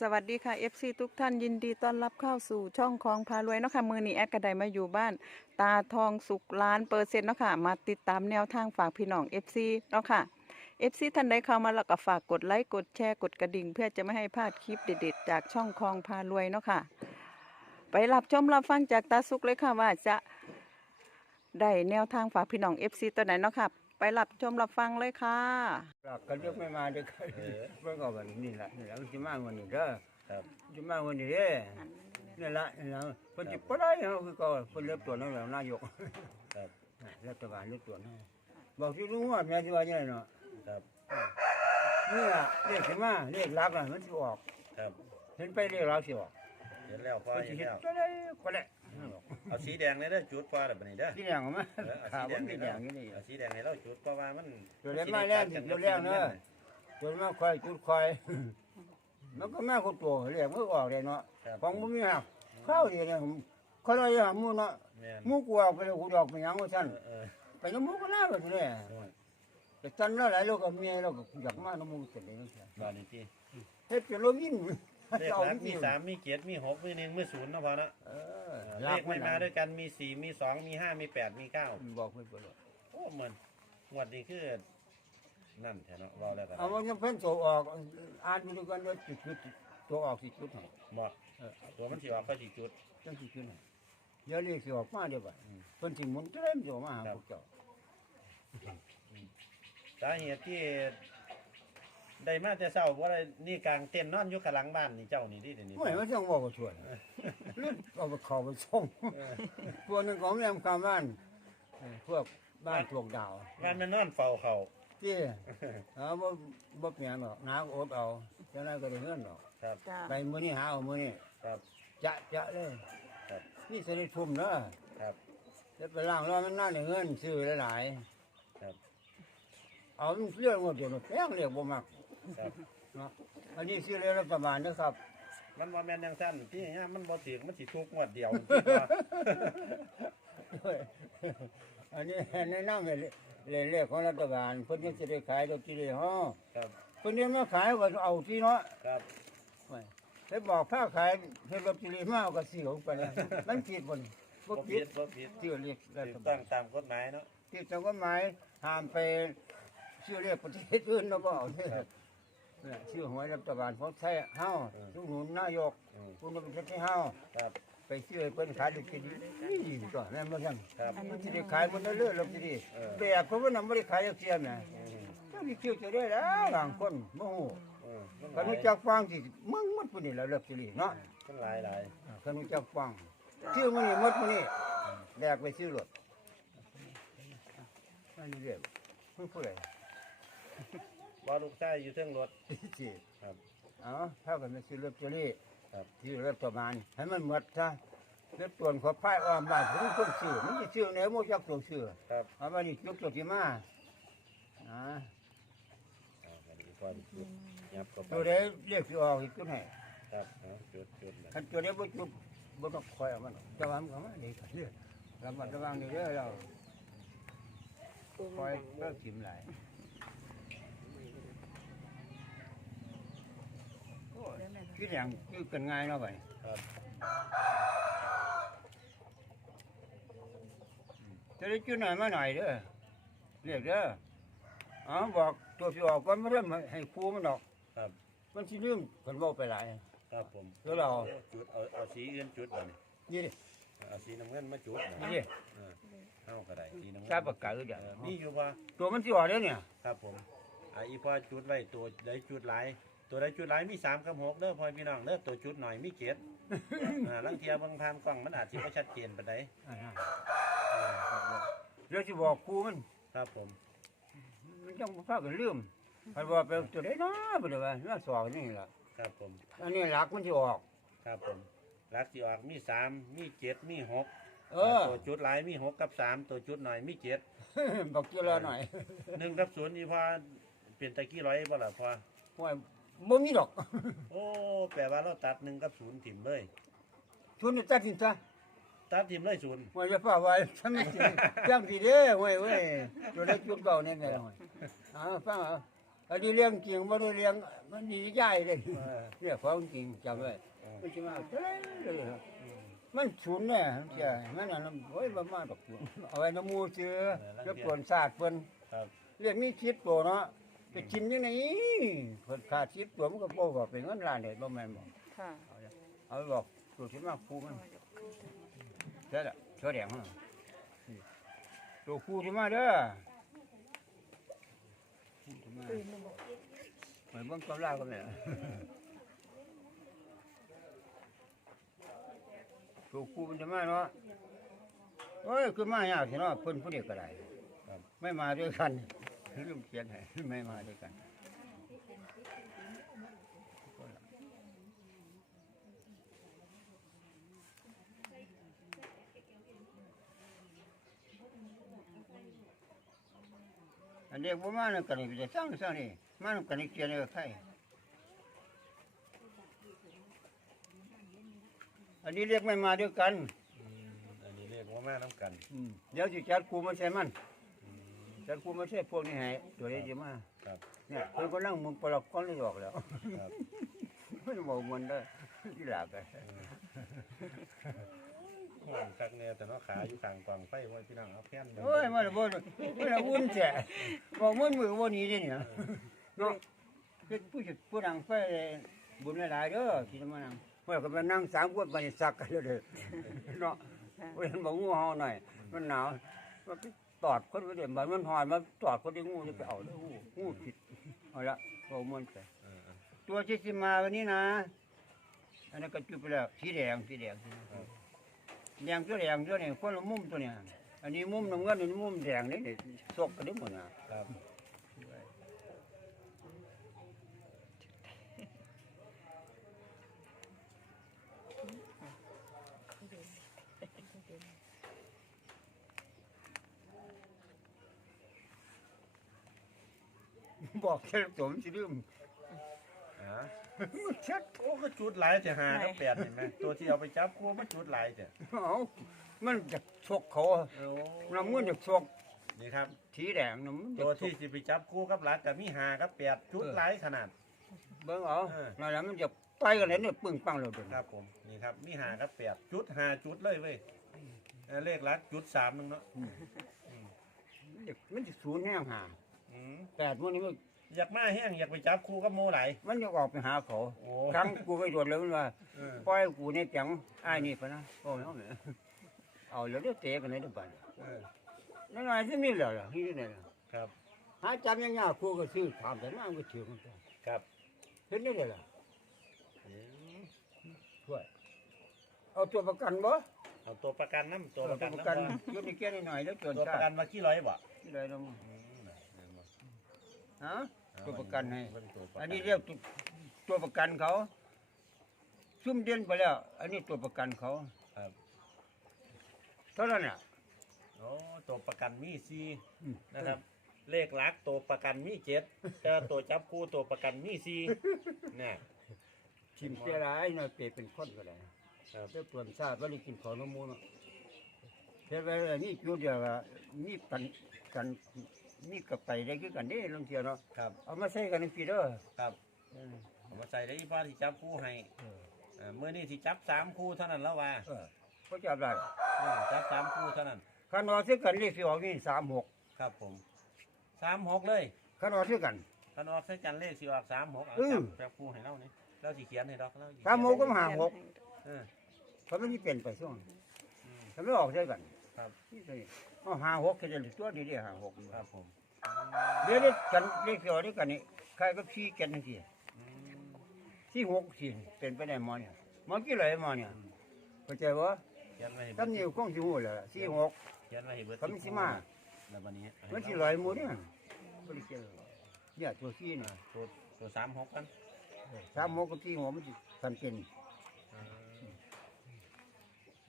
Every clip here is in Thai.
สวัสดีค่ะ FC ทุกท่านยินดีต้อนรับเข้าสู่ช่องของพารวยเนาะค่ะมือนี้แอดกระไดมาอยู่บ้าน ตาทองสุกล้านเปอร์เซ็นต์เนาะค่ะมาติดตามแนวทางฝากพี่น้อง FC เนาะค่ะ FC ท่านใดเข้ามาแล้วก็ฝากกดไลค์กดแชร์กดกระดิ่ง เพื่อจะไม่ให้พลาดคลิปเด็ดๆ จากช่องคองพารวยเนาะค่ะ ไปรับชมรับฟังจากตาสุกเลยค่ะว่าจะได้แนวทางฝากพี่น้อง FC ตัวไหนเนาะค่ะ ไปรับชมรับฟังเลยค่ะหลักกันยกไม่มาเด็กเมื่อก่อนวันนี้แหละนี่แหละมันจะมาวันนี้เด้อครับจะมาวันนี้เด้อนี่แหละนี่แหละคนจิบก็ได้เขาคือก็คนเลือกตัวนั่นแหละนายกครับรัฐบาลเลือกตัวนั่นบอกที่รู้ว่าแม่ที่ว่าอย่างไรเนาะครับนี่แหละเรียกขึ้นมาเรียกรักน่ะมันสิออกครับเห็นไปเรียกรักสิออกเห็นแล้วพอคนเห็สินเห็นแล้วก็ได้ก็ได้ เอาสีแดงเลยเด้อจุดพอแบบนี้เด้อที่แดงออกมาเออเอาขาสีวแดมันงมีนี่แดเด้องอยู่นี่เอาสีแดงให้เราจุดเพราะว่ามันตัวเล็กมาแล้วสิตัวแรกเนอะตัวมาคอยจุดคอย มันก็แม่คนตัวเรียกมันออกเลยเนาะครับของบ่มีหักข้าวดีเนี่ยผมเขาเลยหาหมูเนาะแม่นหมูกลัวไปเลยกูดอกไปหยังว่าซั่นเออไปน้ำหมูก็น่าแบบนี้เออแต่ซั่นแล้วหลายโลกก็เมียเราก็อยากมาน้ำหมูเสร็จเลยจังซี่บ้านนี้ที่เฮ็ดเป็นโลยิน เลขเอาหลักจริมีงสามมีเจ็ดมีหกมีหนึ่งมีศูนย์เนาะพอนะเออเออลาเลกขไม่มาด้วยกันมีสี่มีสองมีห้ามีแปดมีเก้าบอกเพิ่นบ่เลยโอ้เหมือนงวดนี้คือ นั่นแท้เนาะรอแล้วกันเอาว่ายังเพิ่นโตออกอ่านไปดูกันว่าจุดจุดตัวออกสิจุดให้บอกเออตัวมันสิออกก็สิจุด จังสิจุดให้เดี๋ยวเลขสิออกมาเดี๋ยวบัดเพิ่นสิหมุนเต็มสิออกมาหาพวกเจ้าสาเหตุที่ ได้มาแต่เช้าว่าได้นี่กลางเต็นท์นอนอยู่ข้างหลังบ้านนี่เจ้านี่ดิเดี๋ยวนี้ ไม่ว่าจังบอกก็ช่วยหรือเอาไปเข้าไปส่งพวกนึงของแรมคำบ้านเอ่อพวกบ้าน ทวงดาวบ้านมันนอนเฝ้าเขา ที่เอาบ่บ่เปลี่ยนหรอกน้าอดเอาเจ้านายก็ได้เงินหรอกครับไปมื้อนี้หาเอามื้อนี้ครับ จะจะเลยครับ นี่สิได้ทุ่มเด้อครับ แล้วไปล้างรอมันน่าได้เงินซื้อหลายครับ ๆเอามันเรื่องหมดเดี๋ยวมันแพงเรียกบ่มัก ครับเนาะอันนี้ซื้อเลยประมาณนะครับ มันว่าแม่นยังสั้นที่เนี่ยมันบ่ถึงมันสิทุกงวดเดียวอันนี้แนะนำเลยเลขของรัฐบาลเพิ่นยังสิได้ขายดอกจิเรฮ้อครับเพิ่นยังมาขายว่าเอาที่เนาะครับไม่ให้บอกผ้าขายให้ลอตเตอรี่มาเอาก็เสียวไปนะมันผิดบ่นี่บ่บ่ผิผิดดบ่ผิดชื่อเรียกรัถูฐกต้บาองลตามกฎหมายเนาะที่ตามกฎหมายห้ามไปชื่อเรียกประเทศอื่นเนาะบ่เอาเด้อ เนี่ยชื่อหวยรัฐบาลของไทยเฮาทุกหนุนนายกอืม คุณประเทศไทยเฮาครับ ไปชื่อให้เพิ่นขายลอตเตอรี่นี่ก็แม่นบ่ซั่นครับมันสิได้ขายเพิ่นเรื่อยๆลอตเตอรี่เออ แบกเพราะว่านํบ่ได้ขายจักเที่ยแหมอืมถ้ามีคิวจะได้แล้วบางคนบ่ฮู้อืมมันหคัลานยรู้จักฟังสิมึงหมดพุ่นนี่แหล้วลอตเตอรี่เนาะมันหลายหลายคันรู้จักฟังชื่อมันนี่หมดมันนี่แบกไปซื้อรถอันนี้เรียกมึงผู้ใด ว่าลูกชายอยู่เทิงรถจีครับเอาเท่ากันไปซื้อรถเจอรี่ครับที่รถประมาณให้มันหมดซะรถตวนขอพายอ้อมบ้านถึงคนซื้อมันจะซื้อไหนบ่จักตัวซื้อครับเอามานี่จุดตัวที่มาอ่าเอาอันนี้ก่อนจุดยับเข้าไปตัวใดเรียกสิออกอีกตัวไหนครับเอาจุดจุดเลยคันตัวใดบ่จุดบ่ต้องคอยเอามันหรอกจะว่ามันก็มาดีกันเด้อระมัดระวังเด้อเราคอยเลิกกินหลาย คิดอย่างคือกันง่ายเนาะไปครับจะได้จุดหน่อยมาหน่อยเด้อเรียกเด้ออ๋อบอกตัวที่ออกก่อนมาเริ่มให้ครูมันออก ครับมันสิลืมคนบอกไปหลาย ครับผมเดี๋ยวเรา จุดเอาเอาสีอื่นจุดบ่นี่นี่ดิเอาสีน้ำเงินมาจุดนี่ดิเออเอาก็ได้สีน้ำเงินทราบประกาศหรือยังเออมีอยู่ว่าตัวมันสิออกเด้อเนี่ยครับผมอ่าอีพอจุดไว้ตัวใดจุดหลาย ตัวใดจุดหลายมีสามกับหกเด้อพ่อพี่น้องเด้อตัวจุดหน่อยมีเจ็ดอ่าลังเทียบางทานกล้องมันอาจสิบ่ชัดเจนปานใดอ่าเดี๋ยวสิบอกครูมัน ครับผม มันจังบ่พากันลืมพันว่าไปตัวใดเนาะบ่ได้ว่าน่าสอนนี่ล่ะครับผม อันนี้หลักมันสิออก ครับผมลักสิออกมีสามมีเจ็ดมีหกเออ ตัวจุดหลายมีหกกับสามตัวจุดหน่อยมีเจ็ดบอกเจริญหน่อยหนึ่งกับศูนย์อีพอเป็นตะกี้ร้อยบ่ล่ะพอว่า บ่มีดอก โอ้แปลว่าเราตัดหนึ่งกับศูนย์ถิ่มเลยชุนนี่ตัดสินซะตัดถิ่มเลยศูนย์ว่าจะฝ่าไว้ฉันไม่สิจังสิเด้อเว้ยเว้ยตัวเล็กจุดเบาเนี่ยไงล่ะเว้ยเอ่าฟังเอาอันนี้เลี้ยงจริงไม่ได้เลี้ยงมันดีใหญ่เลยเออเนี่ยของจริงจำไว้ไม่ใช่มาเท่าไรเลยครับมันฉุนเนี่ยเจ้ามันอันนั้นโอ้ยบ้ามาดอกตัวเอาไว้น้ำมูเชื้อจะปวนศาสตร์เพิ่นครับ เรียกมีคิดตัวเนาะ ไปกินยังไงเพิ่นขาดคิดตัวมันก็บ่ว่าเป็นเงินล้านเลยบ่แม่นบ่ค่ะเอาไปบอกตัวที่มาคูมันใช่ละเสื้อแดงมันนี่ตัวคูที่มาเด้อคู่ที่มาเหมือนเบิ่งตำราก็แม่นตัวคูมันจะมาเนาะโอ้ยคือมายากสิเนาะเพิ่นผู้เดียวก็ได้ครับไม่มาด้วยกัน ลืมเขียนให้ไม่มาด้วยกันอันเด็กบ่มานั่นกันนี่จะสร้างสร้างนี่มานั่นกันนี่เขียนให้ใครอันนี้เรียกไม่มาด้วยกันอืมอันนี้เรียกว่าแม่น้ำกันอืมเดี๋ยวสิจัดครูมาใช่มัน จัดครูมาใช่พวกนี้ให้ตัวนี้จะมาครับเนี่ยเพิ่นก็นั่งมึงปลอกก้อนเลยออกแล้วครับไม่บอกมันได้ที่หลักอะห่วงคักเนี่ยแต่เนาะขาอยู่ข้างกวางไฟไว้พี่น้องเอาแค่นโอ้ยมันบ่มันวุ่นแท้บอกมันมือบ่หนี้เด้เนี่ยเนาะเฮ็ดผู้สิผู้นังไปบุญหลายๆเด้อที่มานั่งเมื่อก็มานั่งสามคนไปสักกันแล้วเด้อเนาะเว้ยบอกงูเห่าหน่อยมันหนาวมัน ตอดคนก็เดี๋ยวมันมันหอนมาตอดคนที่งูจะไปเอาเด้องูงูผิดเอาละบอกมันไปตัวที่สิมาวันนี้นะอันนั้นก็จุดไปแล้วสีแดงสีแดงสีแดงแดงตัวแดงตัวนี้คนละมุมตัวเนี้ยอันนี้มุมน้ำเงินอันนี้มุมแดงนี่นี่ซกกันได้หมดนะครับ บอกแค่ตัวมันสิลืมอ่ามันชัดโอ้ก็จุดหลายแต่หากับแปดเห็นไหมตัวที่เอาไปจับคู่มันจุดหลายแต่เอามันจะชกเขาโอ้น้ำเงินจะชกนี่ครับ สีแดงน้ำมันจะตัวชที่กสิไปจับคู่กับหลักกับมีหากับแปดจุดหลายขนาด เบิ่งเอาเออ นั่นแหละมันจะไปกันเลยเนี่ยปึ้งปังเราเดินครับผมนี่ครับมีหากับแปดจุดหาจุดเลยเว้ยเออเลขหลักจุดสามนึงเนาะมันจะมันจะศูนย์แห้งหาอืมแปดวันนี้มัน อยากมาแห้งอยากไปจับคู่กับโมไหลายมันจะออกไปหาเขาโอ้ครั้งกูไปตรวจแล้วมันว่าเออปล่อยกูเนี่ยจังอ้ายนี่ปะนะโอ้ยเอาแหม่เอาแล้วเดี๋ยวเตะกันเลยเดี๋ยวไปเออนั่นไงที่นี่แหละล่ะที่นี่แหละครับหาจำยังยากกูก็ซื้อถามแต่น้าก็ถือมันไปครับเห็นนี่เลยล่ะอืมช่วยเอาตัวประกันบ่เอาตัวประกันน้ำตัวตัวประกันประกันน้ำยกนี่แก่หน่อยแล้วจนตัวปชาระกันมากี่ร้อยบ่ ที่ไรน้องอืมน่ะเห็นบ่ ฮะตัวประกันให้เบิ่งตัวประกัอันนี้เรียกตัวตัวประกันเขาซุ่มเด่นไปแล้ว อันนี้ตัวประกันเขาครับเท่านั้นน่ะโอ้ตัวประกันมีสี่อืมนะครับ เลขหลักตัวประกันมีเจ็ดแต่ตัวจับคู่ตัวประกันมีสี่เนี่ยทิมเสียร้ายหน่อยเปรเป็นคนก็ได้นะครับเจ้าตัวชาติว่าได้กินของน้ำมูลเนาะเท่าไรนี่จุดเดียวก็มีกันกัน มีกับไปได้คือกันเด้ลองเทียวเนาะครับเอามาใส่กันในปีเด้อครับเอามาใส่ได้อีป้าที่จับคู่ให้เอ่อมื่อนี้ที่จับสามคู่เท่านั้นแล้วว่าเออเขาจับได้อืมจับสามคู่เท่านั้นขันออกซื้อกันเลขสิออกนี่สามหกครับผมสามหกเลยขันออกซื้อกัน คันออกใส่กันเลขสิออกสามหกเอาอืมจับจับคู่ให้เรานี่เราสิเขียนให้ดอกเราสิสามหกก็มาหาหกเออเขาไม่ได้เปลี่ยนไปช่วงอืมเขาไม่ออกใช่กันครับ นี่สิ เอาหาหกแค่จะตัวดีๆหาหกครับผมเดี๋ยวนี้กันเลขสิออกด้วยกันนี่ใครก็ชี้กันทั้งทีอืมที่หกสี่เป็นไปได้หมอเนี่ยหมอกี่ไรหมอเนี่ยเข้าใจว่าเขียนไว้ให้ตั้งนิ้วคงสิหูเลยสี่หกเขียนไว้ให้เบิดเขาไม่สิมา แล้ววันนี้มันสิลอยหมูเนี่ยไม่ได้เกี่ยวเนี่ยตัวสี่น่ะตัวตัวสามหกกันสามหกกับสี่หกมันสิกันเป็น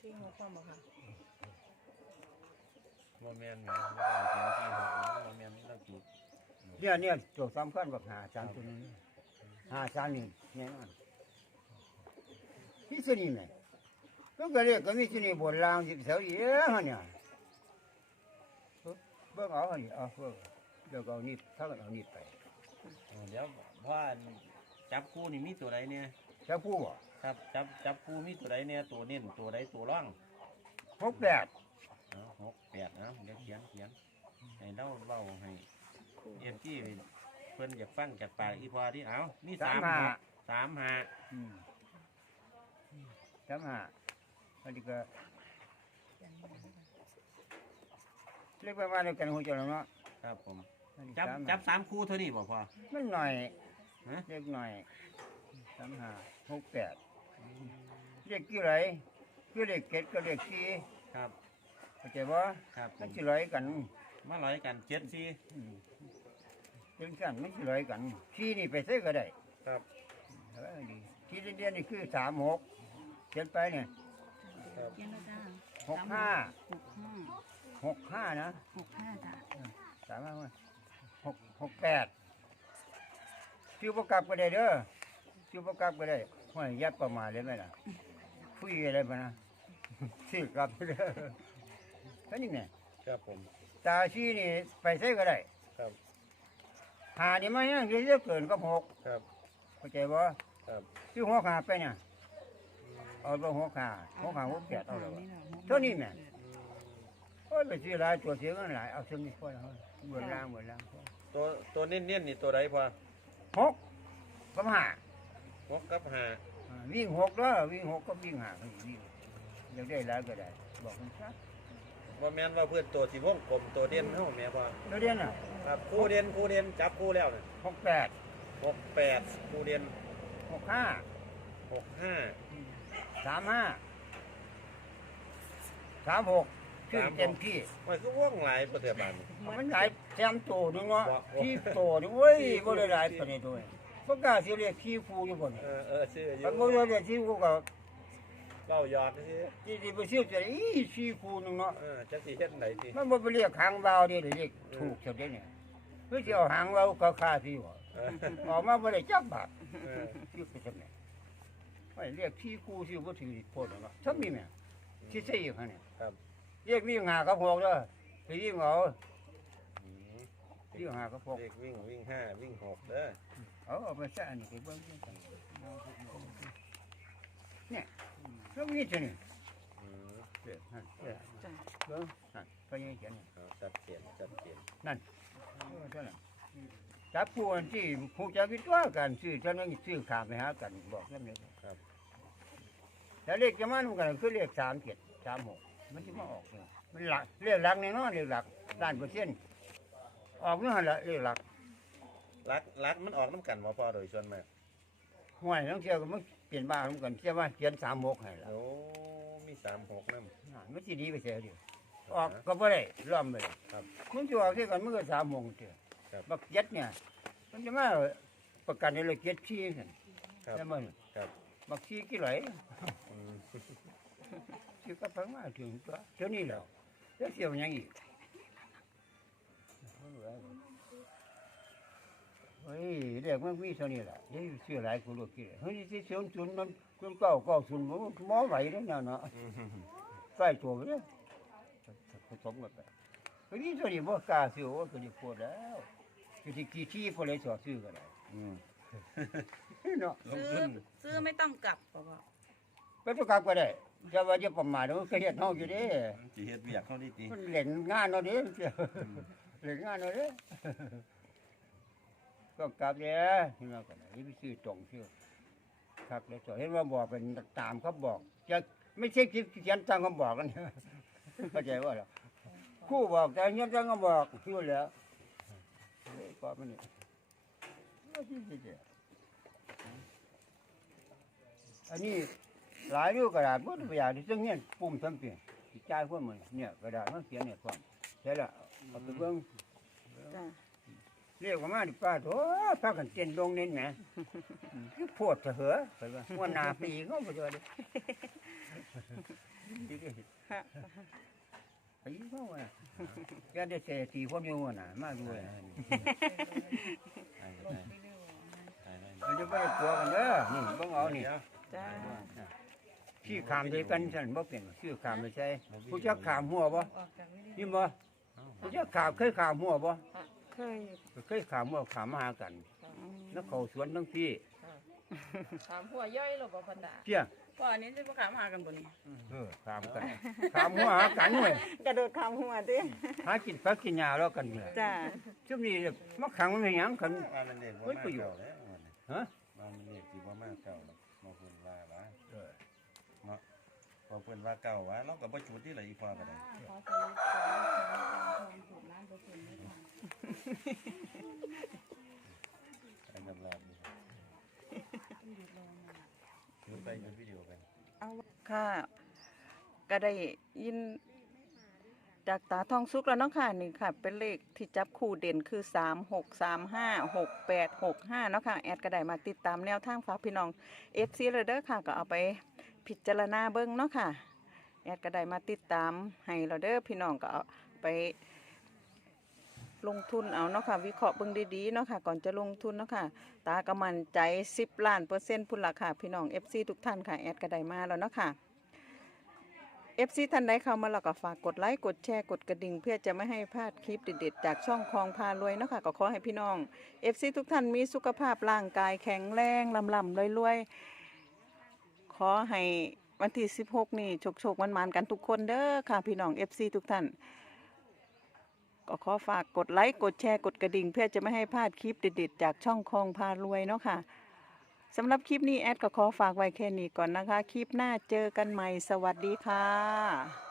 ที่หัวความบอกค่ะ โมเมนต์ไงไม่ต้องเขียนที่หกโมเมนต์นี่เราจุดเนี่ยเนี่ยตัวสำคัญกับหาสามตัวนี้หาสามนี่แน่นอนที่สนี่ไหมต้องก็เรียกก็มีที่นี่บนรางสิบเสาเยอะฮะเนี่ยเบิ่งเอาหั่นนี่เอาเบิ่งเดี๋ยวก็เอานี่ถ้ากันเอานี่ไปเออเดี๋ยวพ่อจับคู่นี่มีตัวใดเนี่ยจะพูดบ่ครับจับจับคู่มีตัวใดเนี่ยตัวเน้นตัวใดตัวร่องหกแปด เอาหกแปดเอาเดี๋ยวเขียนเขียนให้เล่าเล่าให้เอฟที่เพิ่นอยากฟังจากปากอีพอที่เอามีสามหกสามห้าอืมสามห้าอันนี้ก็เรียกประมาณเดียวกันหัวใจแล้วเนาะครับผม อันนี้จับสามห้าจับสามคู่เท่านี้บ่พอ มันหน่อยฮะ เรียกหน่อยสามห้าหกแปดเรียกกี่ไรคือเรียกเกตก็เรียกสี่ครับ เข้าใจบ่ครับผมันมสิร้อยกันมาร้อยกันเจ็ดสี่ อืมเป็นกันมันสิร้อยกันสี่นี่ไปใส่ก็ได้ครับ เออดีที่เรียนๆนี่คือสามหกเขียนไปเนี่ยเย็นแล้วจ้าหกห้าหกห้าหกห้านะหกห้าจ้าสามห้าว่าหกหกแปดชื่อประกับก็ได้เด้อชื่อประกับก็ได้ห้อยยัดประมาณเลยไหมล่ะคุยอะไรมานะชื่อกลับเด้อ แค่นี้เนี่ยครับผม ตาชี้นี่ไปใส่ก็ได้ครับ หานี่มันยังเยอะเกินก็หกครับ เข้าใจบ่ครับชื่อหัวขาไปเนี่ยเอาไปหัวขาหัวขาหัวแปดเอาเลยวะเท่านี้แหม่โอ้ยไปซื้อหลายตัวเสียเงินหลายเอาซึ่งนี่พอแล้วเบิดล่างเบิดล่างพอตัวตัวเน้นเน้นๆนี่ตัวใดพอหกกับห้าหกกับห้าอ่าวิ่งหกแล้ววิ่งหกก็วิ่งห้าก็วิ่งอยากได้หลายก็ได้บอกมันซะ ว่าแม่นว่าเพื่อนตัวสีวงกลมตัวเด่นเท่าแม่พอแล้วเรียนอะครับคู่เด่นคู่เด่นจับคู่แล้วเนี่ยหกแปดหกแปดคู่เด่นหกห้าหกห้าสามห้าสามหกชื่อเต็มที่มันก็ว่องหลายประเทศบ้านมันหลายแซมโตนึงเนาะว่าที่โตนึงเว้ยบ่ได้หลายปานนี้ด้วยบ่กล้าสิเรียกขี้ฟูอยู่บ่นเออเออชื่ออมันยู่บ่ได้เรียกขี้ฟูก็ เล่าหยอดสิที่ที่บ่ชื่อจะอีขี้ฟูนึงเนาะเออจักสิเฮ็ดไหนสิมันบ่ไปเรียกหางวาวเด้เรียกถูกเฉยเนี่ยเพื่อจะเอาหางวาวก็ค่าที่หัวเออออกมาบ่ได้จับบาทเออชื่อไปจังไหนไม่เรียกที่กูชื่อบ่ถือโพดเนาะทำนี่แม่ที่ใช่อยู่คั่นเนี่ยครับเรียกวิ่งหากับหกเด้อไปวิ่งเอาอืมวิ่งหากับหกเลขวิ่งวิ่งห้าวิ่งหกเด้อ เอาเอาไปซะอันนี้ไปเบิ่งกัน เนี่ยแล้วมีจังนี่อืมเด้อนั่นเด้อจ้ะเบิ่งนั่นไปยังเขียนนี่เอาจัดเปลี่ยนจัดเปลี่ยนเออเท่านั้นจับผู้อันที่ผู้จักวิตัวกันซื้อเท่านั้นซื้อขามไปหากันบอกนั่นเลยครับ แล้วเลขจะมาทำกันคือเลขสามเจ็ดสามหกมันจะมาออกเลยมันหลักเลขหลักแน่นอนเลขหลักด้านเปอร์เซ็นต์ออกนี่หันละเลขหลักรักรักมันออกน้ำกันบ่พอโดยส่วนมาก ห่วยต้องเที่ยวก็มันเปลี่ยนบ้านเหมือนกันเที่ยวว่าเขียนสามหกให้ละโอ้มีสามหกน้อ่ามันจะดีไปเสียเดียวออกก็ไม่ได้ล้อมไปเลยครับมันจะออกที่กันมันก็สามหกเดียวครับบักเจ็ดเนี่ย มันจะมาประกันในเลยเจ็ดชี้กันครับ แล้วมันครับบักชี้กี่ไหลอืมชี้ก็พังมาถึงตัวเท่านี้แล้วแล้วเที่ยวยังอีก เฮ้ยเรียกมันมีเท่านี้แหละเดี๋ยวเชื่อหลายคนรู้กี่เฮ้ยที่เสียงจุนมันจุนเก้าเก้าจุนมันหมอไหวแล้วเนี่ยเนาะใกล้ตัวไปเลยผสมกันไปเฮ้ยนี่เท่านี้บ่กล้าซื้อว่าก็จะปวดแล้วคือที่กี่ที่พอเลยสอดซื้อก็ได้อืมเนาะลงซื้อทุนซื้อไม่ต้องกลับบอกว่าไปประกอบก็ได้จะว่าจะประมาทมันก็เฮ็ดเฮาอยู่เด้สิเฮ็ดเวียกเข้าดีตีมันเล่นงานเนาะเด้เล่นงานเนาะ ก็กลับเด้เห็นว่าก็ได้ไปซื้อตรงซื้อครับแล้วเห็นว่าบอกเป็นตามเขาบอกจะไม่ใช่คิดเขียนตามคำบอกกันเข้าใจว่าหรอคู่บอกแต่เขียตามคำบอกอยู่แล้วก็มันนี่ว่าที่สิเด้อันนี้หลายเรื่องกระดาษหมดทุกอย่างที่ซึ่งเนี่ยปุ่มทั้งเปลี่ยนจ่ายพวกมันเนี่ยกระดาษมันเขียนเนี่ยความใช่ละเอาไปเบิ่ง เรียกว่ามาดิป้าโถพากันเต้นลงเน้นแหมคือโพดเถอะเหอะไปว่าว่าหนาปีเขาไปเลยไอ้เขาว่าแกได้เศรษฐีคนอยู่น่ะมาด้วยตายได้ตายได้มันจะไปกลัวกันเด้อนี่เบิ่งเอานี่ดี๋ยวจ้าชื่อขามด้วยกันฉันบ่เป็นชื่อขามไม่ใช่ผู้จักขามหัวบ่ออกจากวิดีโอนี่บ่ผู้จักขามเคยขามหัวบ่ เคยเคยขามหัวขามมาหากันจ้ะแล้วเขาสวนทั้งพี่ถามหัวย่อยหรือบ่พันดาเชี่ยพ่ออันนี้จะมาขามหากันบนนี้เออขามกันขามหัวหากันหน่อยกระโดดข้ามหัวดิหากินฟักกินยาแล้วกันเนี่ยจ้าช่วงนี้เนี่ยมาขังมันเป็นหยังกันว่ามันเด็กบ่เฮ้ยมาประโยเก่าชน์แล้ววันนี้ฮะว่ามันเด็กสิบ่มาเก่าแล้วมาเพิ่นว่าว่าเออเนาะพอเพิ่นว่าเก่าว่าเราก็บ่จุดที่ไหละอีพอก็ได้ขอ อทองถูกล้านเปอร์เซ็นต์ด้วยค่ะกนี่จุดไปจุดวิดีโอไปค่ะ ก็ได้ยินจากตาทองสุกแล้วเนาะค่ะนี่ค่ะ เป็นเลขที่จับคู่เด่นคือสามหกสามห้าหกแปดหกห้าเนาะค่ะ แอดก็ได้มาติดตามแนวทางฝากพี่น้องเอฟซีเลยเด้อค่ะ ก็เอาไปพิจารณาเบิ้งเนาะค่ะ แอดก็ได้มาติดตามให้เราเด้อพี่น้องก็เอาไป ลงทุนเอาเนาะค่ะวิเคราะห์เบิ่งดีๆเนาะค่ะก่อนจะลงทุนเนาะค่ะตาก็มั่นใจ 10ล้านเปอร์เซ็นต์พุ่นละค่ะพี่น้อง FC ทุกท่านค่ะแอดก็ได้มาแล้วเนาะค่ะ FC ท่านใดเข้ามาแล้วก็ฝากกดไลค์กดแชร์กดกระดิ่ง เพื่อจะไม่ให้พลาดคลิปเด็ดๆ จากช่องคลองพารวยเนาะค่ะก็ขอให้พี่น้อง FC ทุกท่านมีสุขภาพร่างกายแข็งแรงลำลำรวยๆขอให้วันที่ 16 นี่โชคๆมันๆกันทุกคนเด้อค่ะพี่น้อง FC ทุกท่าน ก็ขอฝากกดไลค์กดแชร์กดกระดิ่ง เพื่อจะไม่ให้พลาดคลิปเด็ดๆจากช่องคลองพารวยเนาะค่ะสำหรับคลิปนี้แอดก็ขอฝากไว้แค่นี้ก่อนนะคะ คลิปหน้าเจอกันใหม่สวัสดีค่ะ